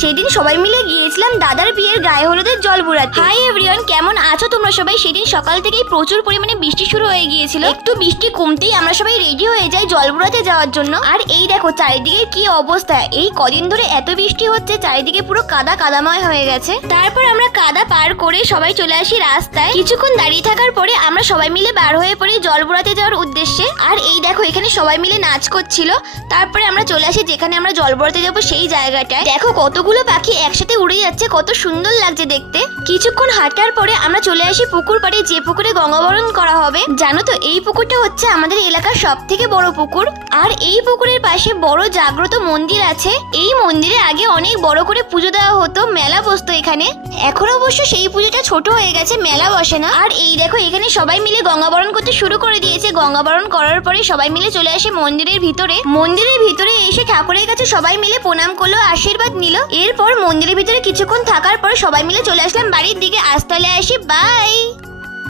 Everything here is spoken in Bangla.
সেদিন সবাই মিলে গিয়েছিলাম দাদার বিয়ের গায়ে হলুদের জল বুড়াতে। হাই এভরিওয়ান, কেমন আছো তোমরা সবাই? সেদিন সকাল থেকেই প্রচুর পরিমাণে বৃষ্টি শুরু হয়ে গিয়েছিল। একটু বৃষ্টি কমতেই আমরা সবাই রেডি হয়ে যাই জল বুড়াতে যাওয়ার জন্য। আর এই দেখো চারিদিকে কি অবস্থা, এই কদিন ধরে এত বৃষ্টি হচ্ছে, চারিদিকে পুরো কাদা কাদাময় হয়ে গেছে। তারপর আমরা কাদা পার করে সবাই চলে আসি রাস্তায়। কিছুক্ষণ দাঁড়িয়ে থাকার পরে আমরা সবাই মিলে বার হয়ে পড়ি জল বুড়াতে যাওয়ার উদ্দেশ্যে। আর এই দেখো এখানে সবাই মিলে নাচ করছিল। তারপরে আমরা চলে আসি যেখানে আমরা জল বুড়াতে যাবো সেই জায়গাটায়। দেখো কতগুলো পাখি একসাথে উড়ে যাচ্ছে, কত সুন্দর লাগছে দেখতে। কিছুক্ষণ হাঁটার পরে আমরা চলে আসি পুকুর পাড়ে, যে পুকুরে গঙ্গাবরণ করা হবে। জানো তো এই পুকুরটা হচ্ছে আমাদের এলাকার সব থেকে বড় পুকুর। আর এই পুকুরের পাশে বড় জাগ্রত মন্দির আছে। এই মন্দিরে আগে অনেক বড় করে পুজো দেওয়া হতো, মেলা বসতো এখানে। এখন অবশ্য সেই পুজোটা ছোট হয়ে গেছে, মেলা বসে না। আর এই দেখো এখানে সবাই মিলে গঙ্গাবরণ করতে শুরু করে দিয়েছে। গঙ্গাবরণ করার পরে সবাই মিলে চলে আসে মন্দিরের ভিতরে। মন্দিরের ভিতরে এসে ঠাকুরের কাছে সবাই মিলে প্রণাম করলো, আশীর্বাদ নিল। এরপর মন্দিরের ভিতরে কিছুক্ষণ থাকার পর সবাই মিলে চলে আসলাম বাড়ির দিকে। আজ তাহলে আসি, বাই।